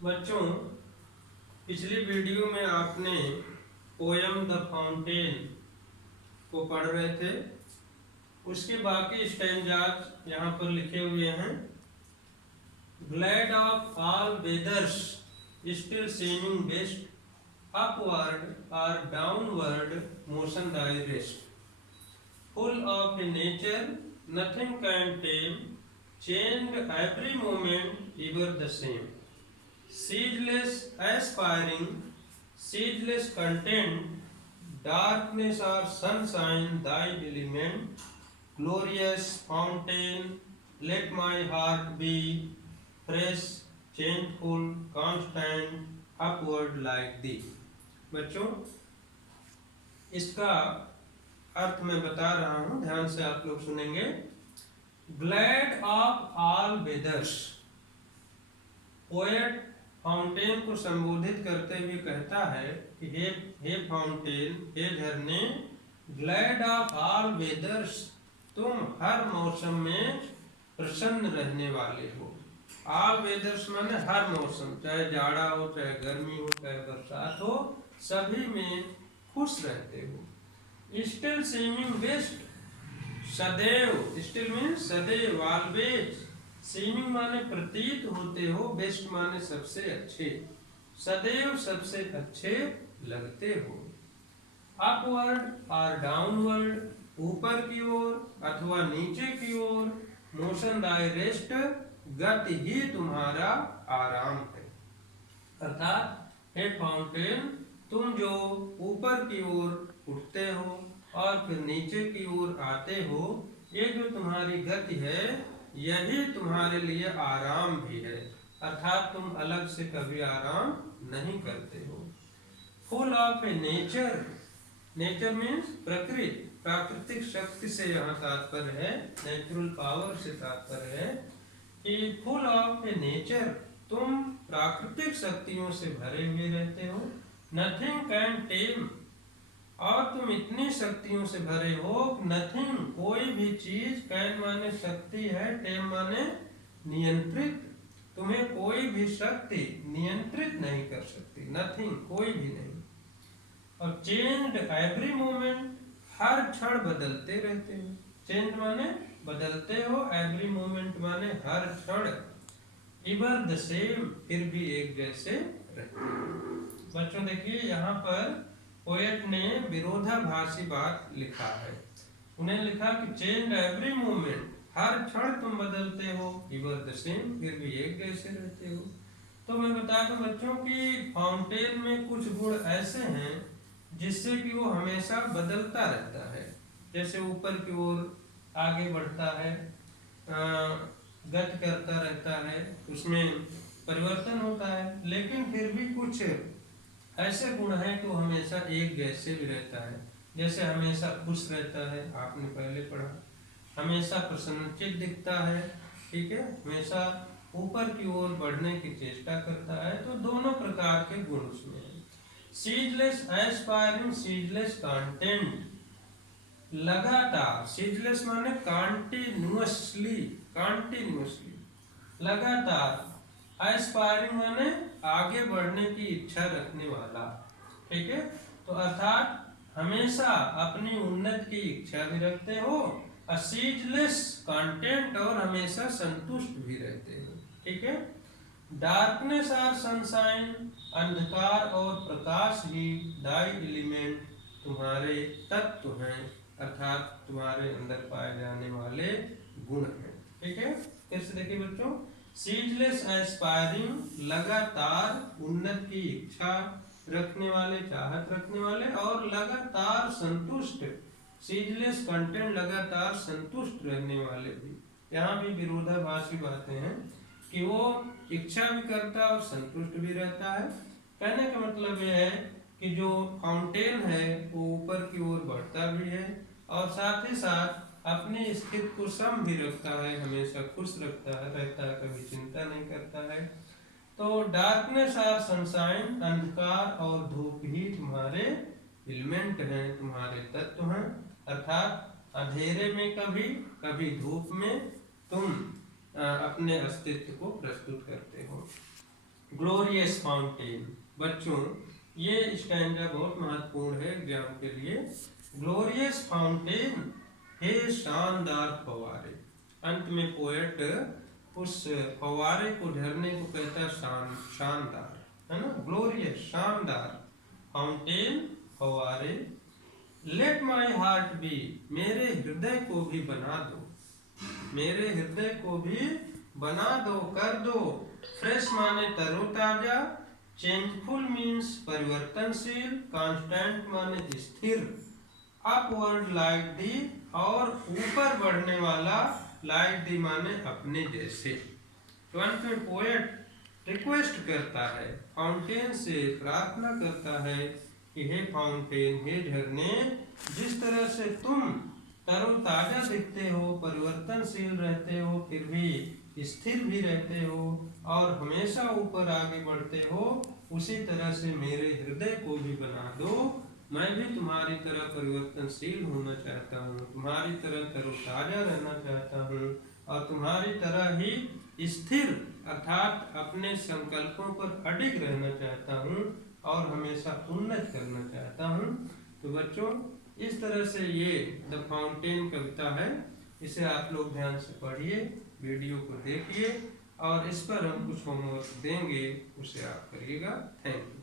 बच्चों, पिछली वीडियो में आपने पोयम द फाउंटेन को पढ़ रहे थे। उसके बाकी स्टैंजाज यहाँ पर लिखे हुए हैं। Glad of all weathers still seeming best, upward और downward motion thy rest, full of a nature nothing can tame, changed every moment ever the same, ceaseless aspiring, ceaseless content, darkness or sunshine thy element, glorious fountain, let my heart be fresh, changeful, constant, upward like thee। बच्चों, इसका अर्थ मैं बता रहा हूं, ध्यान से आप लोग सुनेंगे। Glad of all वेदर्स, poet fountain को संबोधित करते हुए कहता है कि हे फाउंटेन, हे झरने, ग्लैड ऑफ ऑल वेदर्स, तुम हर मौसम में प्रसन्न रहने वाले हो। ऑल वेदर्स माने हर मौसम, चाहे जाड़ा हो, चाहे गर्मी हो, चाहे बरसात हो, सभी में खुश रहते हो। स्टिल सीमिंग बेस्ट, सदैव, स्टिल मीन्स सदैव, ऑलवेज, सीमिंग माने प्रतीत होते हो, बेस्ट माने सबसे अच्छे, सदैव सबसे अच्छे लगते हो। अपवर्ड और डाउनवर्ड, ऊपर की ओर अथवा नीचे की ओर, मोशन दाई रेस्ट, गति ही तुम्हारा आराम है। अर्थात हे फाउंटेन, तुम जो ऊपर की ओर उठते हो और फिर नीचे की ओर आते हो, ये जो तुम्हारी गति है, यही तुम्हारे लिए आराम भी है। अर्थात तुम अलग से कभी आराम नहीं करते हो। Full of A nature, nature means प्रकृति, प्राकृतिक शक्ति से यहाँ तात्पर्य है, नेचुरल पावर से तात्पर्य है कि फुल ऑफ ए नेचर, तुम प्राकृतिक शक्तियों से भरे हुए रहते हो। नथिंग कैन टेम, और तुम इतनी शक्तियों से भरे हो, नथिंग, कोई भी चीज, कैन माने शक्ति है, टेम माने नियंत्रित, तुम्हें कोई भी शक्ति नियंत्रित नहीं कर सकती, नथिंग, कोई भी नहीं। और चेंज्ड एवरी मोमेंट, हर क्षण बदलते रहते हो, चेंज माने बदलते हो, एवरी मोमेंट माने हर क्षण, इवर द सेम, फिर भी एक जैसे रहते हो। बच्चों देखिए, यहाँ पर पोएट ने विरोधाभासी बात लिखा है। उन्हें लिखा कि चेंज एवरी मोमेंट, हर क्षण तुम बदलते हो, इवर द सेम, फिर भी एक जैसे रहते हो। तो मैं बता दूं बच्चों कि फाउंटेन में कुछ गुण ऐसे हैं जिससे कि वो हमेशा बदलता रहता है। जैसे ऊपर की ओर आगे बढ़ता है, गति करता रहता है, उसमें परिवर्तन होता है, लेकिन फिर भी कुछ ऐसे गुण हैं तो हमेशा एक जैसे भी रहता है। जैसे हमेशा खुश रहता है, आपने पहले पढ़ा, हमेशा प्रसन्नचित्त दिखता है, ठीक है, हमेशा ऊपर की ओर बढ़ने की चेष्टा करता है। तो दोनों प्रकार के गुण उसमें हैं। सीजलेस एस्पायरिंग, सीजलेस कंटेंट, लगातार, सीजलेस माने कॉन्टिन्यूअसली, कॉन्टिन्यूअसली, लगातार, एस्पायरिंग माने आगे बढ़ने की इच्छा रखने वाला, ठीक है। तो अर्थात हमेशा अपनी उन्नति की इच्छा भी रखते हो, सीजलेस कंटेंट, और हमेशा संतुष्ट भी रहते हो, ठीक है। डार्कनेस और सनशाइन, अंधकार और प्रकाश ही दाई एलिमेंट, तुम्हारे तत्व हैं, अर्थात तुम्हारे अंदर पाए जाने वाले गुण हैं, ठीक है। फिर से देखिए बच्चों, सीजलेस एस्पायरिंग, लगातार उन्नति की इच्छा रखने वाले, चाहत रखने वाले, और लगातार संतुष्ट, सीजलेस कंटेंट, लगातार संतुष्ट रहने वाले भी। यहाँ भी विरोधाभासी बातें हैं कि वो इच्छा भी करता है और संतुष्ट भी रहता है। कहने का मतलब यह है कि जो फाउंटेन है वो ऊपर की ओर बढ़ता भी है और साथ ही साथ अपनी स्थिति को सम भी रखता है, हमेशा खुश रखता है, रहता है, कभी चिंता नहीं करता है। तो डार्कनेस और सनशाइन, अंधकार और धूप ही तुम्हारे एलिमेंट हैं, तुम्हारे तत्व हैं। अर्थात अंधेरे में कभी, कभी धूप में तुम अपने अस्तित्व को प्रस्तुत करते हो। Glorious fountain. बच्चों ये स्टैंजा बहुत महत्वपूर्ण है एग्जाम के लिए। ग्लोरियस फाउंटेन, हे शानदार फव्वारे। अंत में पोएट उस फव्वारे को, झरने को कहता है शानदार, है ना, ग्लोरियस, शानदार, फाउंटेन, फव्वारे। लेट माई हार्ट बी, मेरे हृदय को भी बना दो, मेरे हृदय को भी बना दो, कर दो। फ्रेश माने तरोताजा, चेंजफुल मीन्स परिवर्तनशील, कांस्टेंट माने स्थिर, अपवर्ड लाइक दी, और ऊपर बढ़ने वाला, लाइक दी माने अपने जैसे। तो अंत में पोएट रिक्वेस्ट करता है, फाउंटेन से प्रार्थना करता है कि हे फाउंटेन, हे झरने, जिस तरह से तुम तरोताजा दिखते हो, परिवर्तनशील रहते हो, फिर भी स्थिर भी रहते हो और हमेशा ऊपर आगे बढ़ते हो, उसी तरह से मेरे हृदय को भी बना दो। मैं भी तुम्हारी तरह परिवर्तनशील होना चाहता हूँ, तुम्हारी तरह तरोताजा रहना चाहता हूँ और तुम्हारी तरह ही स्थिर अर्थात अपने संकल्पों पर अडिग रहना चाहता हूँ और हमेशा उन्नत करना चाहता हूँ। तो बच्चों इस तरह से ये द फाउंटेन कविता है, इसे आप लोग ध्यान से पढ़िए, वीडियो को देखिए और इस पर हम कुछ होमवर्क देंगे, उसे आप करिएगा। Thank you.